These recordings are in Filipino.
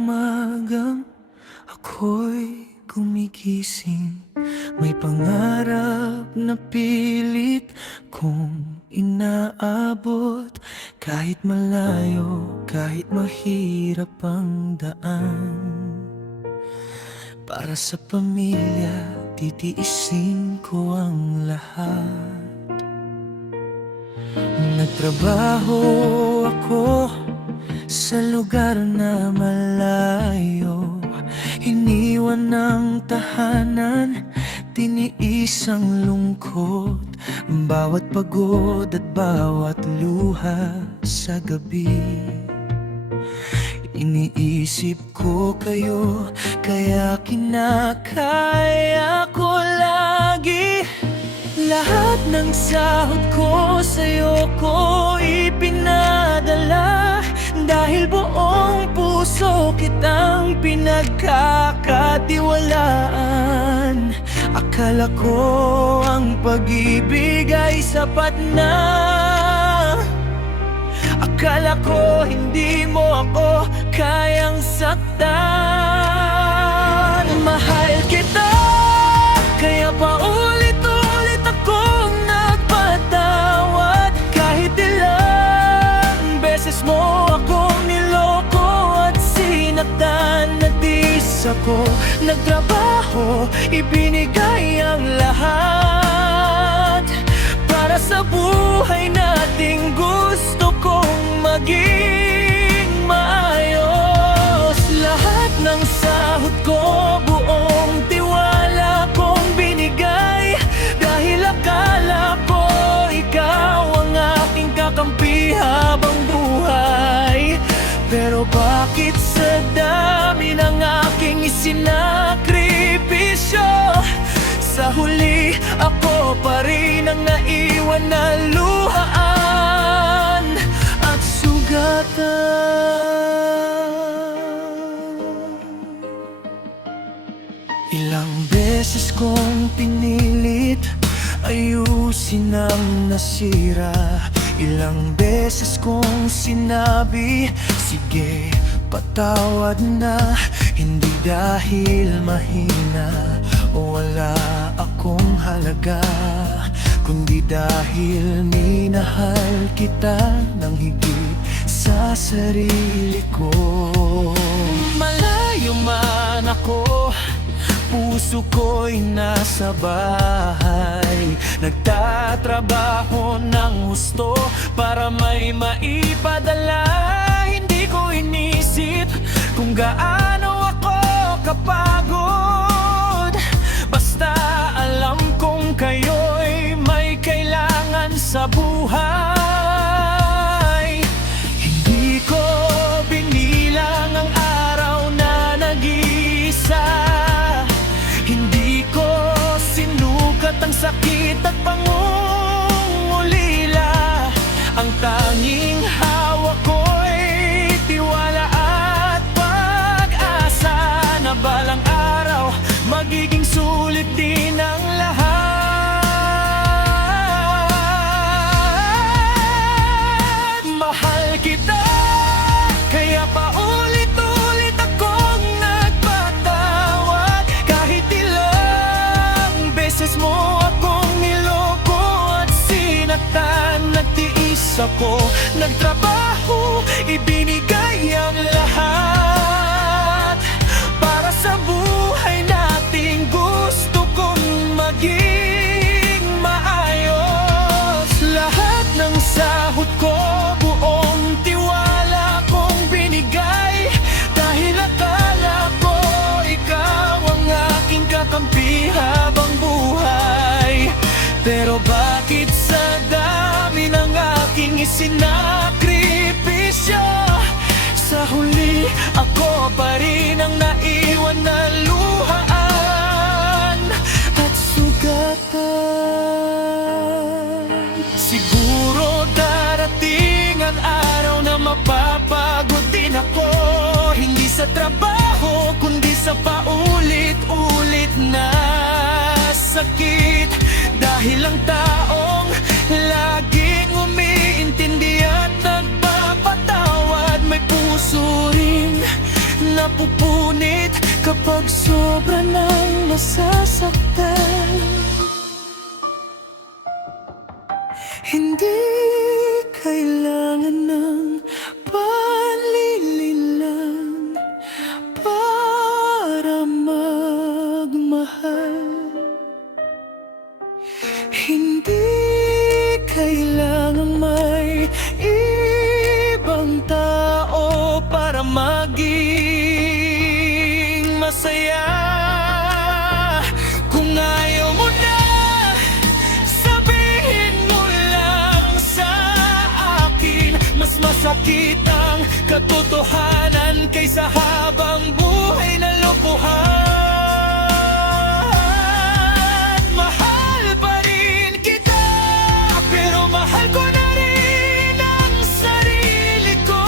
umagang ako'y gumigising, may pangarap na pilit kong inaabot. Kahit malayo, kahit mahirap ang daan, para sa pamilya, titiisin ko ang lahat. Nagtrabaho ako sa lugar na malayo, iniwan ng tahanan, tiniis ang lungkot, bawat pagod at bawat luha sa gabi. Iniisip ko kayo, kaya kinakaya ko lagi. Lahat ng sahod ko sa'yo ko ipinadala, dahil buong puso kitang pinagkakatiwalaan. Akala ko ang pag-ibig ay sapat na, akala ko hindi mo ako kayang saktan. Mahal kita, kaya paulit-ulit akong nagpatawad. Kahit ilang beses mo akong niloko at sinaktan, nagtiis ako. Nagtrabaho, ibinigay ang lahat para sa buhay nating gusto kong maging maayos. Lahat ng sahod ko, buong tiwala kong binigay, dahil akala ko ikaw ang aking kakampi habang buhay. Pero bakit sa dami ng aking isinakripisyo, sa huli ako pa rin ang naiwan na luhaan at sugatan. Ilang beses kong pinilit ayusin ang nasira, ilang beses kong sinabi, sige, patawad na. Hindi dahil mahina o wala akong halaga, kundi dahil minahal kita ng higit sa sarili ko. Malayo man ako, puso ko'y nasa bahay, nagtatrabaho ng husto para may maipadala. Hindi ko inisip kung gaano ako kapagod, basta alam kong kayo'y may kailangan sa buhay. Hindi ko binilang ang araw na nag-iisa, hindi ko sinukat ang sakit at pangungulila. Ang tanging hawak ko'y tiwala at pag-asa na balang araw magiging sulit din ang lahat. Mahal kita, kaya paulit-ulit akong nagpatawad. Kahit ilang beses mo akong niloko at sinaktan, nagtiis ako. Nagtrabaho, ibinigay ang lahat para sa buhay nating gusto kong maging maayos. Lahat ng sahod ko, buong tiwala kong binigay, dahil akala ko ikaw ang aking kakampi habang buhay. Pero bakit sa dami ng aking isinakripisyo, sa huli ako pa rin ang naiwan na luhaan at sugatan. Siguro darating ang araw na mapapagod din ako, hindi sa trabaho kundi sa paulit-ulit na sakit. Dahil ang taong laging umiintindi at nagpapatawad, may puso rin na mapupunit kapag sobra nang nasasaktan. Hindi kailangan ng panlilinlang para magmahal. Hindi kailangang may ibang tao para maging masaya. Kung ayaw mo na, sabihin mo lang sa akin. Mas masakit ang katotohanan kaysa habang buhay na lokohan. Mahal pa rin kita, pero mahal ko na rin ang sarili ko.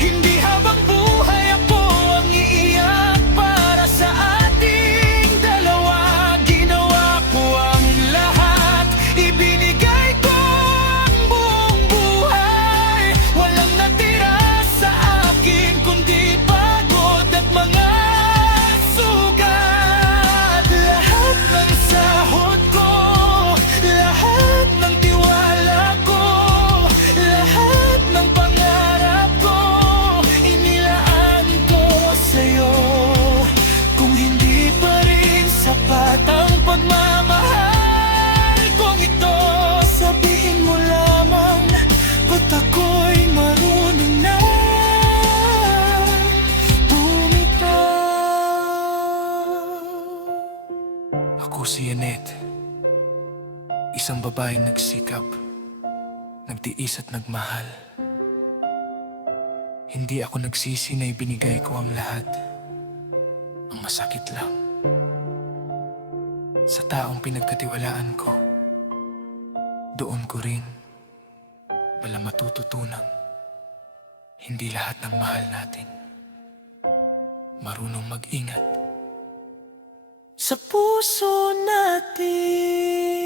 Hindi habang buhay ako ang iiyak para sa ating dalawa. Ginawa ko ang lahat, ibinigay ko ang buong buhay. Walang natira sa akin kundi pagod at mga sugat. Lahat ng sahod ko, lahat ng tiwala ko, lahat ng pangarap ko, inilaan ko sa'yo. Kung hindi pa rin sapat ang pagmamahal kong ito, sabihin mo lamang, ba't ako'y marunong na bumitaw. Ako si Annette, isang babaeng nagsikap, nagtiis at nagmahal. Hindi ako nagsisi na ibinigay ko ang lahat. Ang masakit lang, sa taong pinagkatiwalaan ko, doon ko rin pala matututunang hindi lahat ng mahal natin marunong mag-ingat sa puso natin.